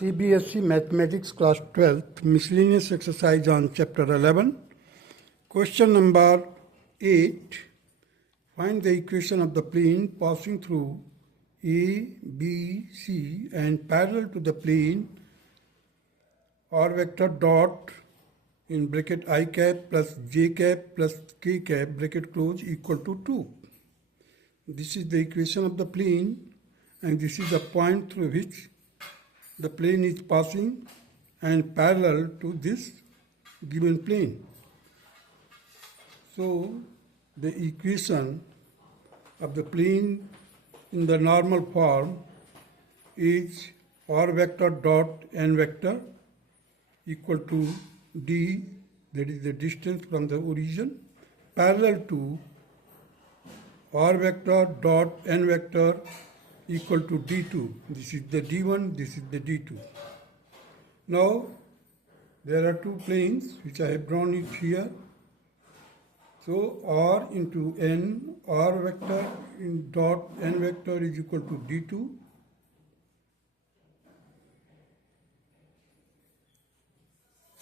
CBSE Mathematics Class 12th Miscellaneous Exercise on Chapter 11. Question number 8. Find the equation of the plane passing through A, B, C and parallel to the plane or vector dot in bracket I cap plus j cap plus k cap bracket close equal to 2. This is the equation of the plane and this is the point through which the plane is passing and parallel to this given plane. So the equation of the plane in the normal form is r vector dot n vector equal to d, that is the distance from the origin, parallel to r vector dot n vector equal to d2. This is the d1, this is the d2. Now there are two planes which I have drawn it here. So r into n, r vector in dot n vector is equal to d2.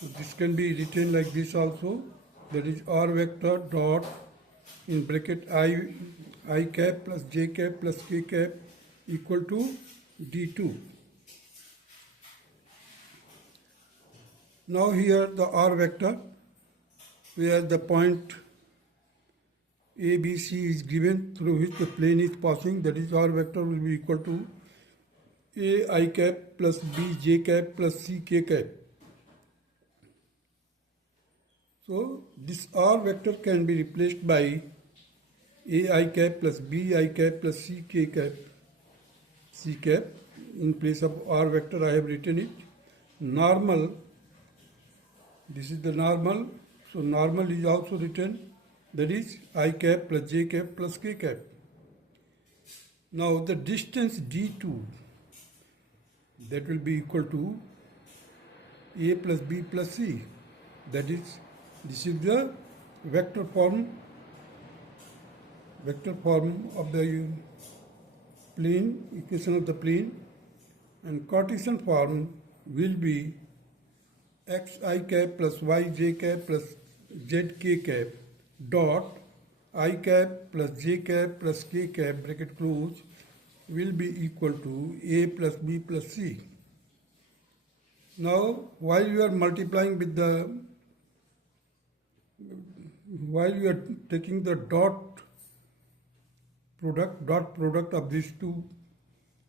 So this can be written like this also, that is r vector dot in bracket I cap plus j cap plus k cap equal to d2. Now here the r vector, where the point ABC is given through which the plane is passing, that is r vector will be equal to a I cap plus b j cap plus c k cap. So this r vector can be replaced by a I cap plus b I cap plus c k cap. C cap. In place of r vector I have written it. Normal, this is the normal, so normal is also written, that is I cap plus j cap plus k cap. Now the distance d2, that will be equal to a plus b plus c, that is, this is the vector form of the plane, equation of the plane, and Cartesian form will be x I cap plus y j cap plus z k cap dot I cap plus j cap plus k cap bracket close will be equal to a plus b plus c. Now while you are multiplying with the, while you are taking the dot product of these two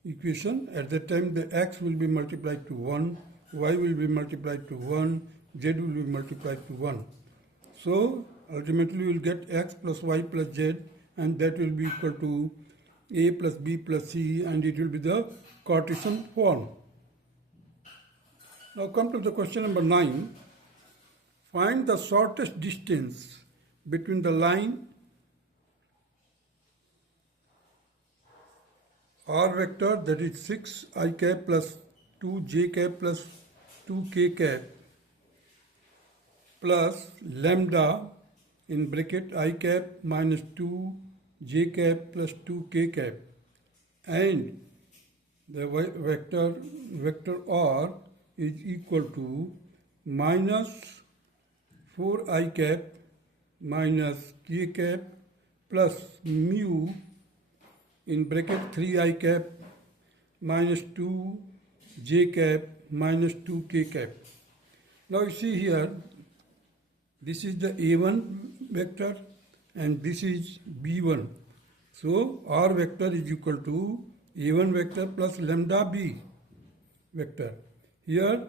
equation, at that time the x will be multiplied to 1, y will be multiplied to 1, z will be multiplied to 1. So ultimately you will get x plus y plus z, and that will be equal to a plus b plus c, and it will be the Cartesian form. Now come to the question number 9. Find the shortest distance between the line r vector, that is 6 I cap plus 2 j cap plus 2 k cap plus lambda in bracket I cap minus 2 j cap plus 2 k cap, and the vector r is equal to minus 4 I cap minus k cap plus mu in bracket 3 I cap minus 2 j cap minus 2 k cap. Now you see here, this is the A1 vector and this is B1. So R vector is equal to A1 vector plus lambda B vector. Here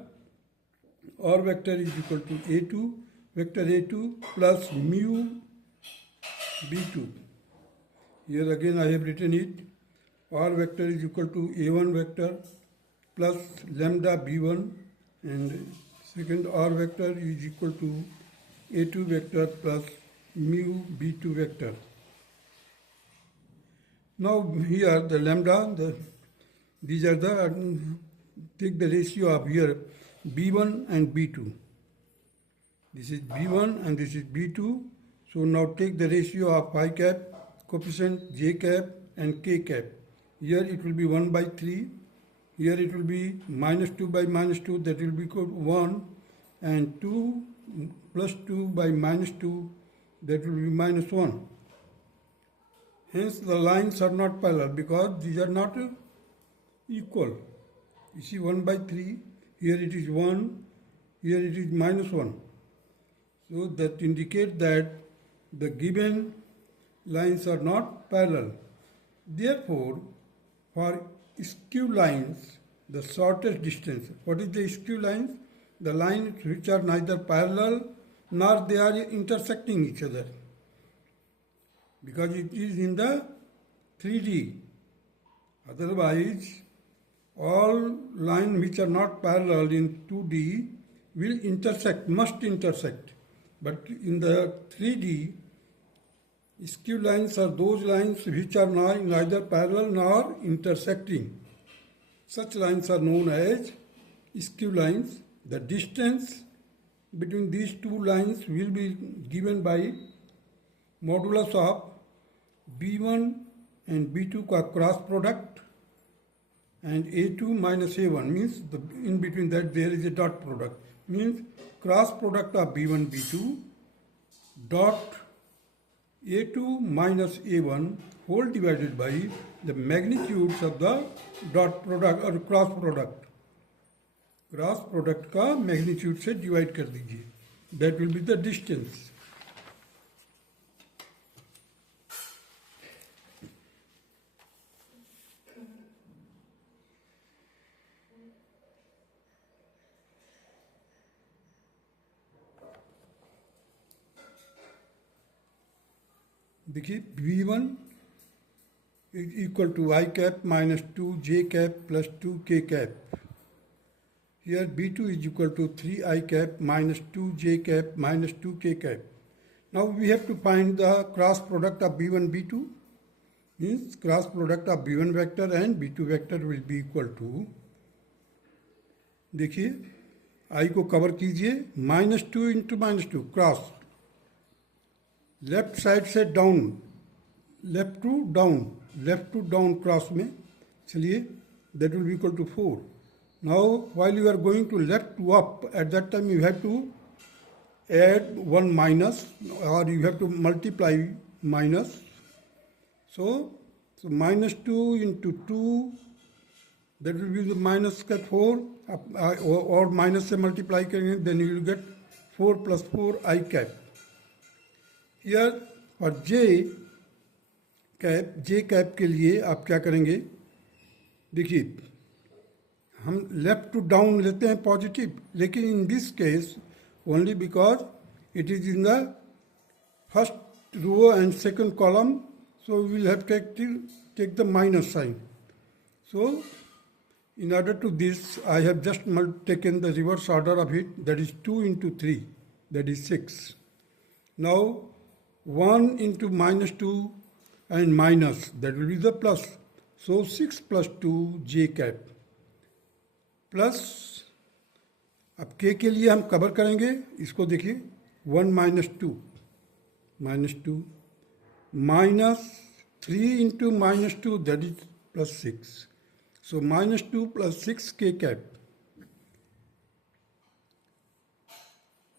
R vector is equal to A2, vector A2 plus mu B2. Here again I have written it, r vector is equal to a1 vector plus lambda b1, and second r vector is equal to a2 vector plus mu b2 vector. Now here the lambda, these are the, take the ratio of here b1 and b2. This is b1 and this is b2. So now take the ratio of I cap, coefficient j cap and k cap. Here it will be 1 by 3 Here it will be minus 2 by minus 2, that will be equal to 1, and 2 plus 2 by minus 2, that will be minus 1. Hence the lines are not parallel because these are not equal. You see 1 by 3, here it is 1, here it is minus 1. So that indicates that the given lines are not parallel. Therefore, for skew lines, the shortest distance. What is the skew lines? The lines which are neither parallel nor they are intersecting each other. Because it is in the 3D. Otherwise, all lines which are not parallel in 2D will intersect, must intersect. But in the 3D, skew lines are those lines which are neither parallel nor intersecting. Such lines are known as skew lines. The distance between these two lines will be given by modulus of B1 and B2 का cross product, and A2 minus A1 means in between that there is a dot product, means cross product of B1 B2 dot A2 minus A1 whole divided by the magnitudes of the dot product or cross product. Cross product का magnitude से divide कर दीजिए, that will be the distance. देखिए V1 is equal to I cap minus 2 J cap plus 2 K cap. Here B2 is equal to 3I cap minus 2J cap minus 2K cap. Now we have to find the cross product of B1 B2. Means cross product of B1 vector and B2 vector will be equal to, देखिए I को cover कीजिए, minus 2 into minus 2 cross, left side से down, left to down cross में, चलिए that will be equal to 4. Now, while you are going to left to up, at that time you have to add one minus, or you have to multiply minus. So minus 2 into 2, that will be the minus cut 4, or minus से multiply करेंगे, then you will get 4 plus 4 I cap. Here for J cap के लिए आप क्या करेंगे, देखिए हम left to down लेते हैं पॉजिटिव, लेकिन in this case only because it is in the first row and second column, so we will have take the minus sign. So in order to this I have just taken the reverse order of it, that is 2 into 3, that is 6. Now 1 into minus 2 and minus, that will be the plus. So 6 plus 2 J cap plus, अब के लिए हम cover करेंगे इसको, देखिए 1 minus 2 minus 3 into minus 2, that is plus 6. So minus 2 plus 6 K cap.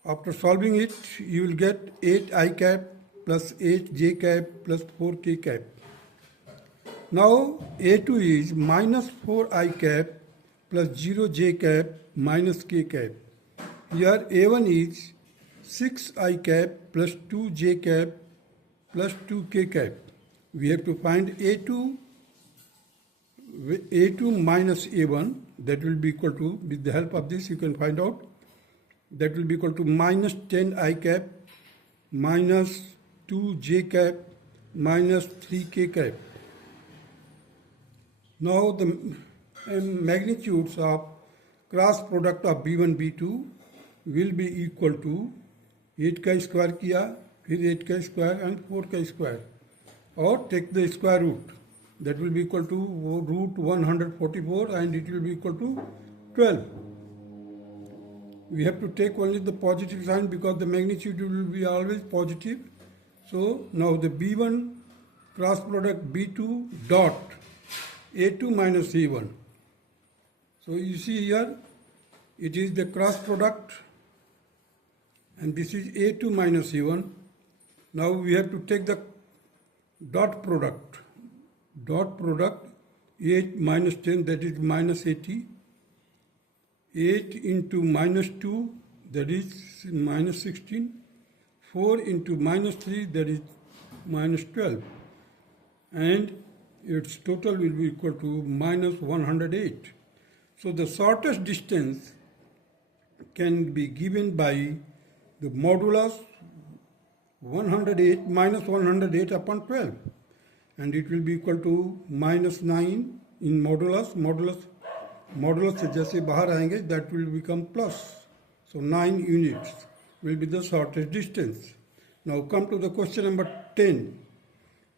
After solving it, you will get 8 I cap plus 8 J cap plus 4 K cap. Now A2 is minus 4 I cap plus 0 J cap minus K cap. Here A1 is 6 I cap plus 2 J cap plus 2 K cap. We have to find A2 minus A1, that will be equal to, with the help of this you can find out, that will be equal to minus 10 I cap minus 2 J cap minus 3 K cap. Now the magnitudes of cross product of B1 B2 will be equal to 8 का square किया, फिर 8 का square and 4 का square, और take the square root, that will be equal to root 144 and it will be equal to 12. We have to take only the positive sign because the magnitude will be always positive. So now the B1 cross product B2 dot A2 minus A1. So you see here, it is the cross product, and this is A2 minus A1. Now we have to take the dot product. Dot product 8 minus 10, that is minus 80. 8 into minus 2, that is minus 16. 4 into minus 3, that is minus 12. And its total will be equal to minus 108. So the shortest distance can be given by the modulus 108 minus 108 upon 12. And it will be equal to minus 9 in modulus. Modulus से जैसे बाहर आएंगे, that will become plus. So 9 units will be the shortest distance. Now come to the question number 10.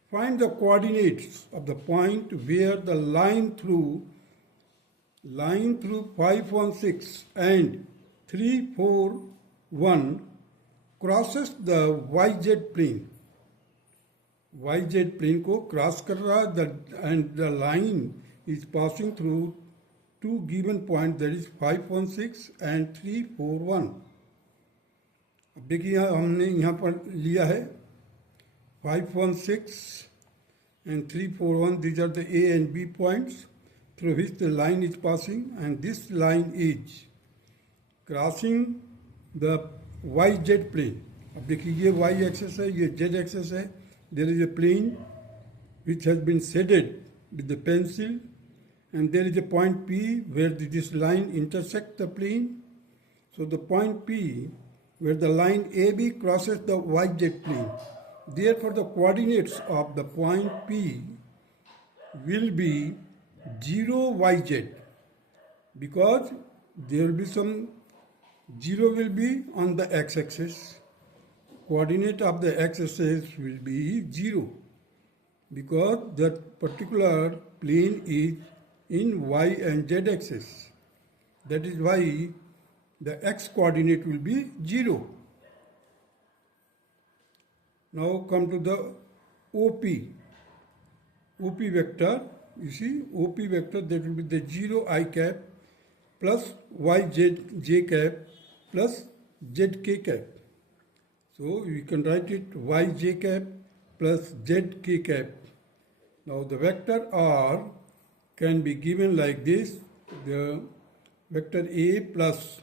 Find the coordinates of the point where the line through 516 and 341 crosses the YZ plane. YZ plane को cross कर रहा, and the line is passing through two given points, that is 516 and 341. अब देखिए हमने यहाँ पर लिया है 516 and 341. These are the A and B points through which the line is passing, and this line is crossing the YZ plane. अब देखिए ये Y axis है, ये Z axis है. There is a plane which has been shaded with the pencil, and there is a point P where this line intersects the plane. So the point P where the line AB crosses the YZ plane. Therefore the coordinates of the point P will be 0 YZ, because there will be some 0 will be on the x-axis. Coordinate of the x-axis will be 0, because that particular plane is in Y and Z axis. That is why the x coordinate will be 0. Now come to the OP. OP vector, you see, OP vector, that will be the 0 I cap plus YZ j cap plus ZK cap. So you can write it YJ cap plus ZK cap. Now the vector R can be given like this: the vector A plus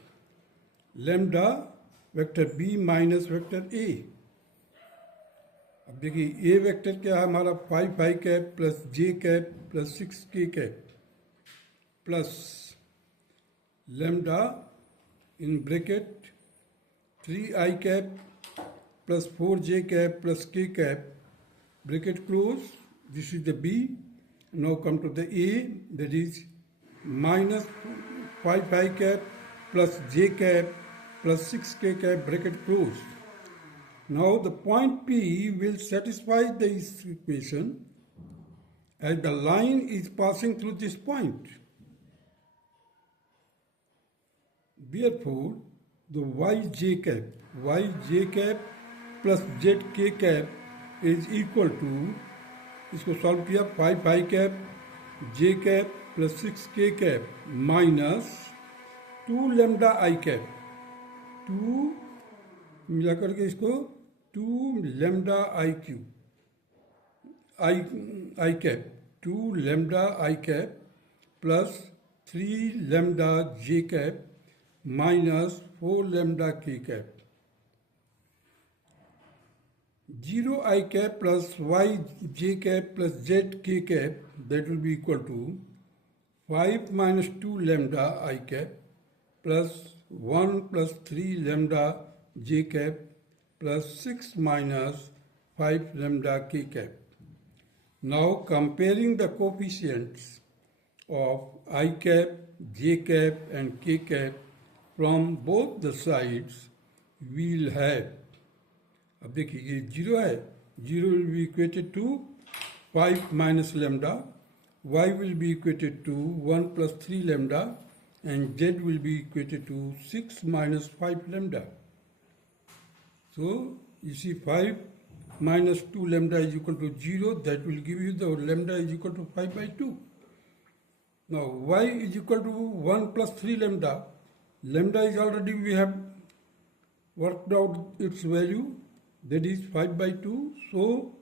lambda vector B minus vector A. अब देखिए A vector क्या है हमारा 5 I cap plus J cap plus 6K cap plus lambda in bracket 3I cap plus 4J cap plus K cap, bracket close. This is the B. Now come to the A, that is minus 5I cap plus J cap plus 6K cap, bracket close. Now the point P will satisfy this equation as the line is passing through this point. Therefore, the YJ cap plus ZK cap is equal to, इसको solve किया 5I cap J cap plus 6K cap minus 2 lambda I cap, 2 मिला करके इसको 2 lambda I cube I cap, 2 lambda I cap plus 3 lambda J cap minus 4 lambda K cap. 0 I cap plus Y J cap plus Z K cap, that will be equal to 5 minus 2 lambda I cap plus 1 plus 3 lambda J cap plus 6 minus 5 lambda K cap. Now comparing the coefficients of I cap, J cap and K cap from both the sides, we will have, अब देखिए ये 0 है, 0 will be equated to 5 minus lambda, Y will be equated to 1 plus 3 lambda, and Z will be equated to 6 minus 5 lambda. So you see 5 minus 2 lambda is equal to 0, that will give you the lambda is equal to 5 by 2. Now y is equal to 1 plus 3 lambda. Lambda is already we have worked out its value, that is 5 by 2. So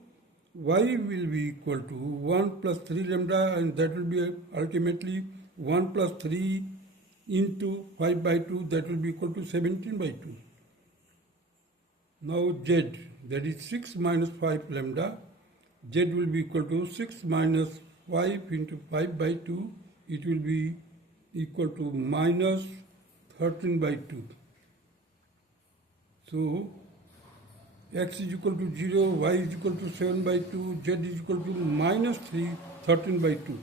y will be equal to 1 plus 3 lambda, and that will be ultimately 1 plus 3 into 5 by 2, that will be equal to 17 by 2. Now z, that is 6 minus 5 lambda, z will be equal to 6 minus 5 into 5 by 2, it will be equal to minus 13 by 2. So x is equal to 0, y is equal to 7 by 2, z is equal to minus 3, 13 by 2.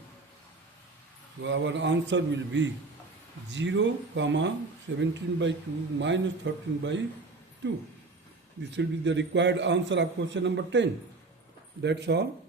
So our answer will be 0, 17 by 2 minus 13 by 2. This will be the required answer of question number 10. That's all.